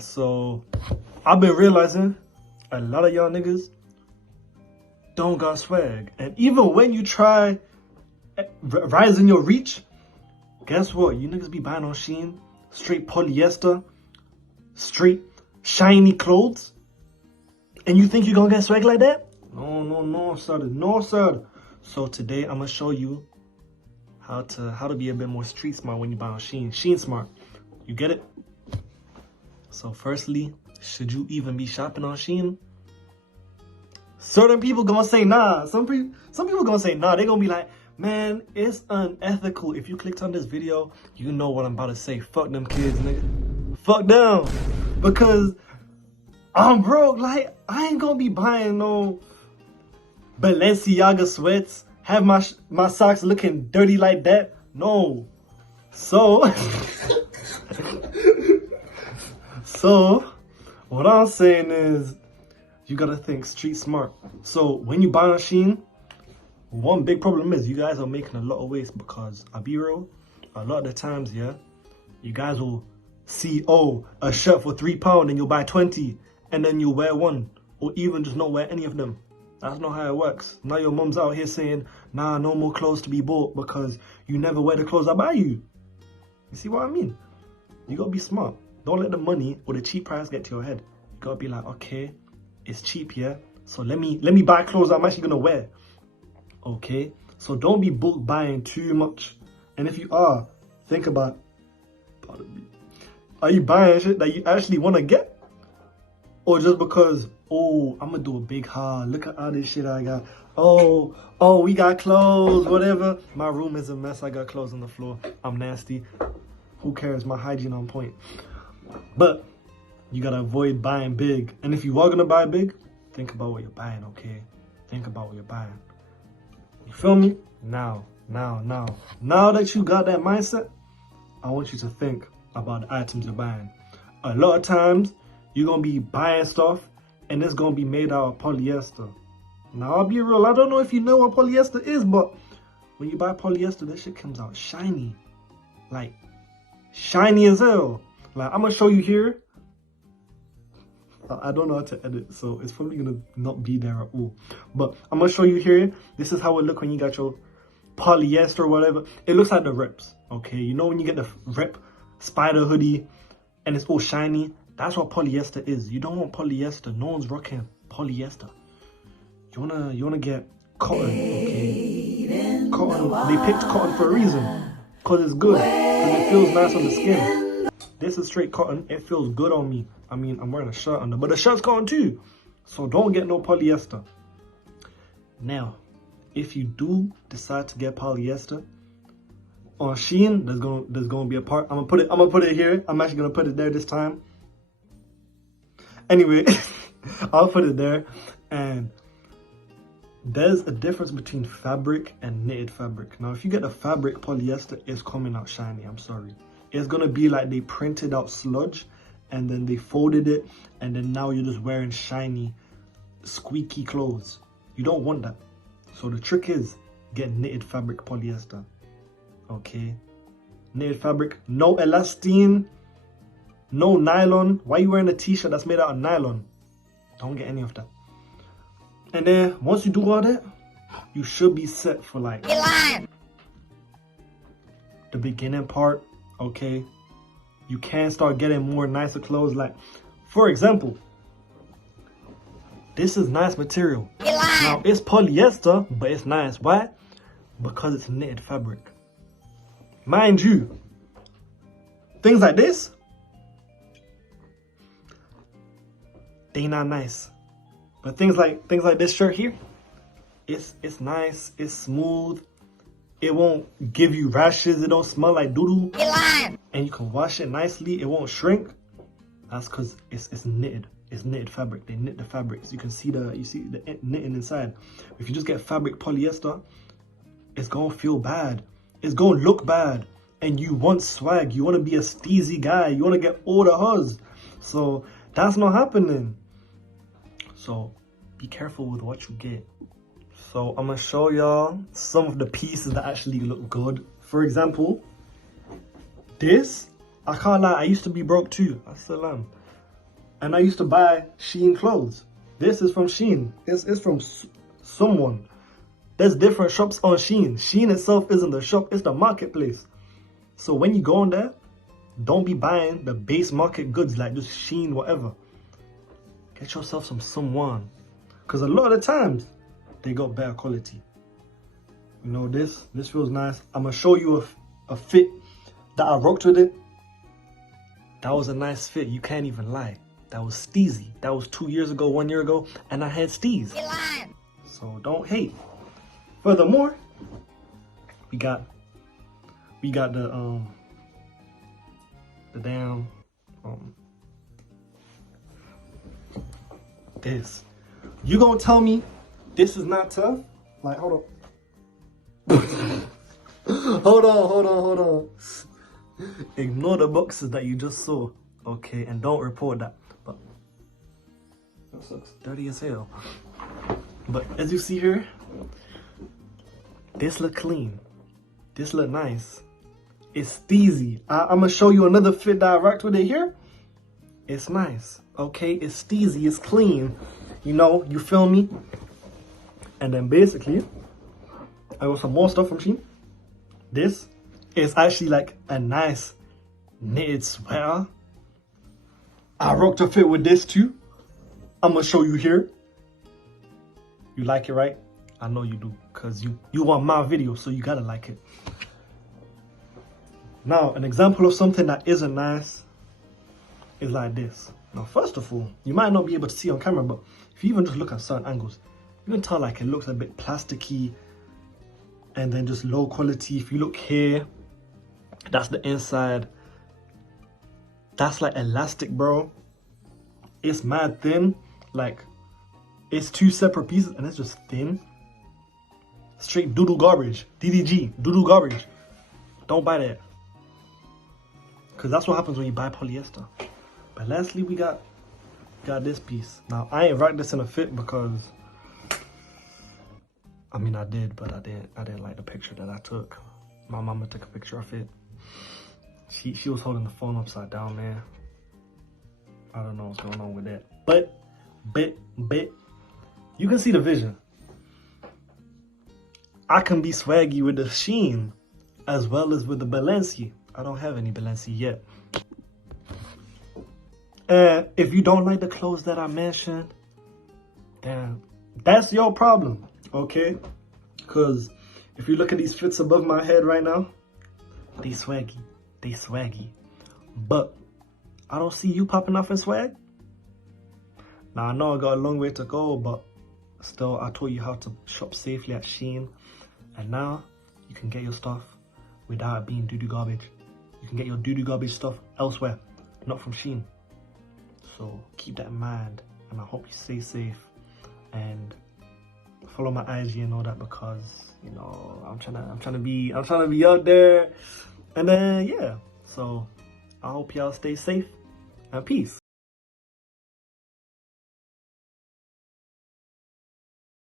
So I've been realizing a lot of y'all niggas don't got swag. And even when you try rising your reach, guess what? You niggas be buying on Shein, straight polyester, straight shiny clothes, and you think you're gonna get swag like that? No, sir. No, sir. So today I'm gonna show you how to be a bit more street smart when you buy on Shein. Shein smart. You get it? So firstly, should you even be shopping on Shein? Certain people gonna say nah. Some people gonna say nah. They gonna be like, man, it's unethical. If you clicked on this video, you know what I'm about to say. Fuck them kids, nigga. Fuck them. Because I'm broke. Like, I ain't gonna be buying no Balenciaga sweats. Have my socks looking dirty like that. No. So, so what I'm saying is, you gotta think street smart. So when you buy on Shein, one big problem is you guys are making a lot of waste, because I'll be real, a lot of the times, yeah, you guys will see, oh, a shirt for £3 and you'll buy 20 and then you'll wear one, or even just not wear any of them. That's not how it works. Now your mom's out here saying, nah, no more clothes to be bought because you never wear the clothes I buy you. You see what I mean? You gotta be smart. Don't let the money or the cheap price get to your head. You gotta be like, okay, it's cheap, yeah? So let me buy clothes I'm actually gonna wear. Okay? So don't be bulk buying too much. And if you are, think about, pardon me, are you buying shit that you actually wanna get? Or just because, oh, I'm gonna do a big haul. Look at all this shit I got. Oh, we got clothes, whatever. My room is a mess. I got clothes on the floor. I'm nasty. Who cares? My hygiene on point. But you gotta avoid buying big. And if you are gonna buy big, think about what you're buying, okay? Think about what you're buying. You feel me? Now that you got that mindset, I want you to think about the items you're buying. A lot of times, you're gonna be buying stuff and it's gonna be made out of polyester. Now, I'll be real, I don't know if you know what polyester is, but when you buy polyester, that shit comes out shiny. Like, shiny as hell. Like, I'm gonna show you here. I don't know how to edit, so it's probably gonna not be there at all. But I'm gonna show you here. This is how it look when you got your polyester or whatever. It looks like the Reps, okay? You know when you get the Rep spider hoodie and it's all shiny? That's what polyester is. You don't want polyester. No one's rocking polyester. You wanna get cotton, okay? Cotton. They picked cotton for a reason, cause it's good, cause it feels nice on the skin. This is straight cotton. It feels good on me. I mean, I'm wearing a shirt under, but the shirt's cotton too. So don't get no polyester. Now, if you do decide to get polyester on Shein, there's gonna be a part. I'm gonna put it here. I'm actually gonna put it there this time. Anyway, I'll put it there. And there's a difference between fabric and knitted fabric. Now, if you get the fabric polyester, it's coming out shiny. I'm sorry. It's gonna be like they printed out sludge and then they folded it, and then now you're just wearing shiny, squeaky clothes. You don't want that. So the trick is get knitted fabric polyester. Okay? Knitted fabric, no elastane, no nylon. Why are you wearing a t-shirt that's made out of nylon? Don't get any of that. And then once you do all that, you should be set for like the beginning part, okay? You can start getting more nicer clothes. Like, for example, this is nice material. Now, it's polyester, but it's nice. Why? Because it's knitted fabric. Mind you, things like this, they not nice. But things like this shirt here, it's nice, it's smooth. It won't give you rashes. It don't smell like doo-doo. And you can wash it nicely. It won't shrink. That's because it's knitted. It's knitted fabric. They knit the fabric. So you can see the knitting inside. If you just get fabric polyester, it's gonna feel bad. It's gonna look bad. And you want swag. You want to be a steezy guy. You want to get all the huzz. So that's not happening. So be careful with what you get. So I'm gonna show y'all some of the pieces that actually look good. For example, this, I can't lie, I used to be broke too. I still am. And I used to buy Shein clothes. This is from Shein. It's from someone. There's different shops on Shein. Shein itself isn't the shop, it's the marketplace. So when you go on there, don't be buying the base market goods like just Shein, whatever. Get yourself some someone. Because a lot of the times, they got better quality. You know, this feels nice. I'm going to show you a fit that I rocked with it. That was a nice fit. You can't even lie. That was steezy. That was 2 years ago, 1 year ago, and I had steez. So don't hate. Furthermore, we got the damn this. You gonna tell me this is not tough? Like, hold on. hold on. Ignore the boxes that you just saw, okay, and don't report that. But that looks dirty as hell. But as you see here, this look clean. This look nice. It's steezy. I'm gonna show you another fit that I rocked with it here. It's nice, okay? It's steezy, it's clean. You know, you feel me? And then basically, I got some more stuff from Shein. This is actually like a nice knitted sweater. I rocked a fit with this too. I'm gonna show you here. You like it, right? I know you do, because you want my video, so you gotta like it. Now, an example of something that isn't nice is like this. Now, first of all, you might not be able to see on camera, but if you even just look at certain angles, you can tell like it looks a bit plasticky and then just low quality. If you look here, that's the inside. That's like elastic, bro. It's mad thin. Like, it's two separate pieces and it's just thin. Straight doo-doo garbage. DDG, doo-doo garbage. Don't buy that. Because that's what happens when you buy polyester. But lastly, we got this piece. Now, I ain't rocked this in a fit because, I mean, I did, but I didn't like the picture that I took. My mama took a picture of it. She was holding the phone upside down, man. I don't know what's going on with that. But, you can see the vision. I can be swaggy with the Shein as well as with the Balenci. I don't have any Balenci yet. And if you don't like the clothes that I mentioned, then that's your problem, okay? Because if you look at these fits above my head right now, they swaggy. They swaggy. But I don't see you popping off in swag. Now, I know I got a long way to go, but still, I taught you how to shop safely at Shein. And now, you can get your stuff without it being doo-doo garbage. You can get your doo-doo garbage stuff elsewhere, not from Shein. So keep that in mind, and I hope you stay safe and follow my IG and all that, because you know I'm trying to be out there. And then yeah, so I hope y'all stay safe and peace.